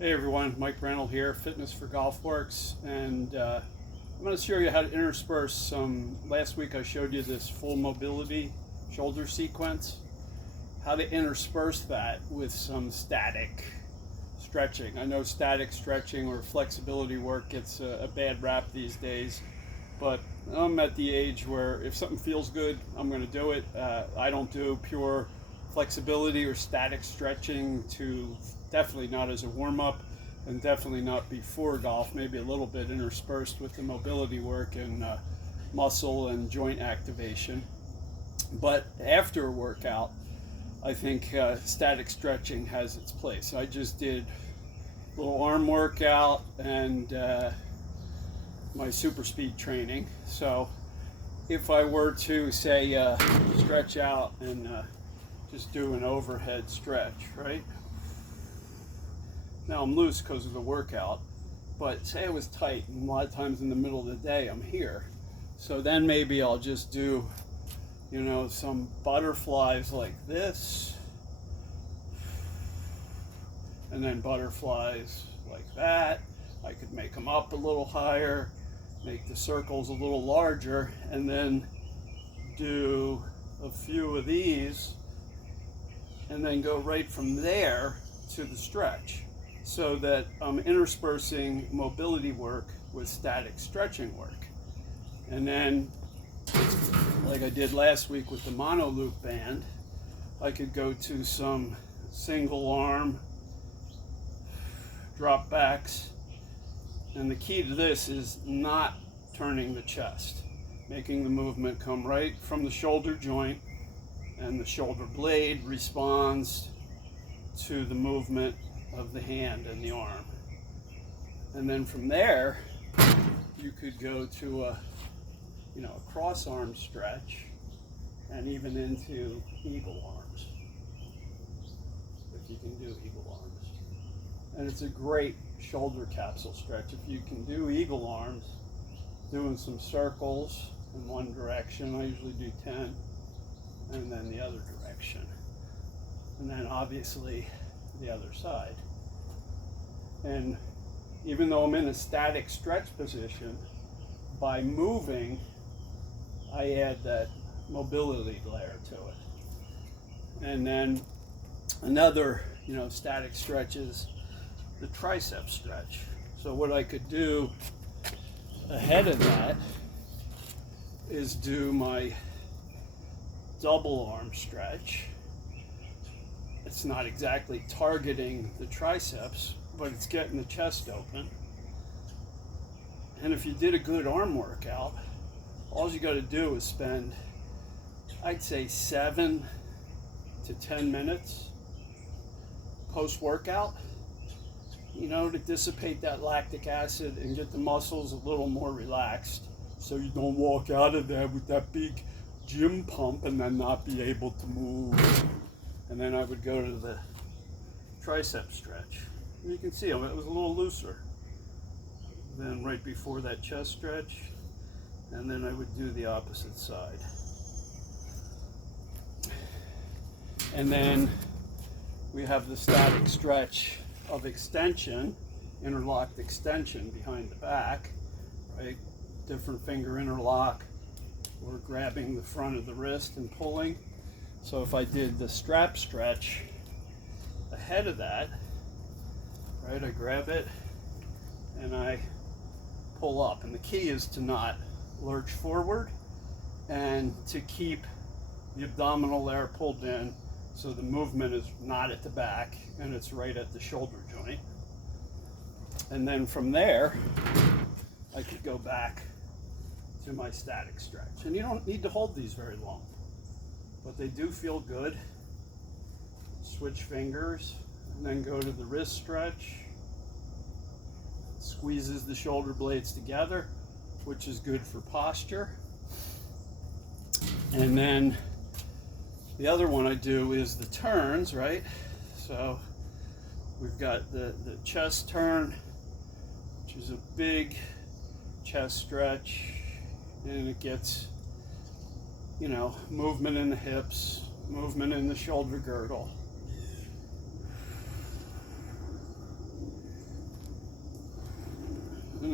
Hey everyone, Mike Reynolds here, Fitness for Golf Works, and I'm going to show you how to intersperse some. Last week I showed you this full mobility shoulder sequence, how to intersperse that with some static stretching. I know static stretching or flexibility work gets a bad rap these days, but I'm at the age where if something feels good, I'm going to do it. I don't do pure flexibility or static stretching definitely not as a warm-up, and definitely not before golf, maybe a little bit interspersed with the mobility work and muscle and joint activation. But after a workout, I think static stretching has its place. I just did a little arm workout and my super speed training. So if I were to say stretch out and just do an overhead stretch, right? Now I'm loose because of the workout, but say I was tight, and a lot of times in the middle of the day I'm here. So then maybe I'll just do, some butterflies like this, and then butterflies like that. I could make them up a little higher, make the circles a little larger, and then do a few of these, and then go right from there to the stretch, so that I'm interspersing mobility work with static stretching work. And then, like I did last week with the mono loop band, I could go to some single arm drop backs. And the key to this is not turning the chest, making the movement come right from the shoulder joint, and the shoulder blade responds to the movement of the hand and the arm. And then from there, you could go to a cross arm stretch, and even into eagle arms, if you can do eagle arms. And it's a great shoulder capsule stretch. If you can do eagle arms, doing some circles in one direction, I usually do 10, and then the other direction. And then obviously the other side. And even though I'm in a static stretch position, by moving, I add that mobility layer to it. And then another, static stretch is the tricep stretch. So what I could do ahead of that is do my double arm stretch. It's not exactly targeting the triceps, but it's getting the chest open. And if you did a good arm workout, all you got to do is spend, I'd say, 7 to 10 minutes post-workout, to dissipate that lactic acid and get the muscles a little more relaxed, so you don't walk out of there with that big gym pump and then not be able to move. And then I would go to the tricep stretch. And you can see it was a little looser than right before that chest stretch. And then I would do the opposite side. And then we have the static stretch of extension, interlocked extension behind the back, right? Different finger interlock, or grabbing the front of the wrist and pulling. So if I did the strap stretch ahead of that, right, I grab it and I pull up. And the key is to not lurch forward and to keep the abdominal layer pulled in, so the movement is not at the back and it's right at the shoulder joint. And then from there, I could go back to my static stretch. And you don't need to hold these very long, but they do feel good. Switch fingers and then go to the wrist stretch. Squeezes the shoulder blades together, which is good for posture. And then the other one I do is the turns, right? So we've got the chest turn, which is a big chest stretch, and it gets, movement in the hips, movement in the shoulder girdle.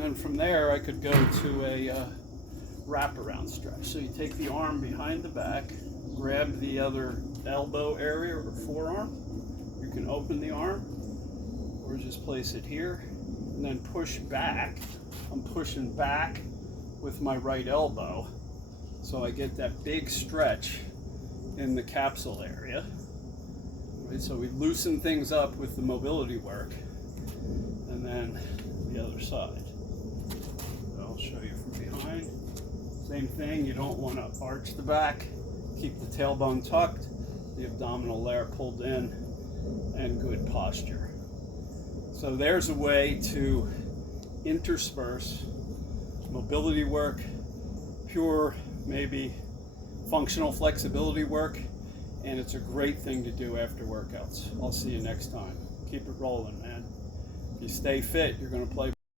then from there I could go to a wraparound stretch. So you take the arm behind the back, grab the other elbow area or forearm. You can open the arm or just place it here and then push back. I'm pushing back with my right elbow, so I get that big stretch in the capsule area. Right, so we loosen things up with the mobility work, and then the other side. So I'll show you from behind. Same thing, you don't want to arch the back. Keep the tailbone tucked, the abdominal layer pulled in, and good posture. So there's a way to intersperse mobility work, pure, maybe functional flexibility work, and it's a great thing to do after workouts. I'll see you next time. Keep it rolling, man. If you stay fit, you're going to play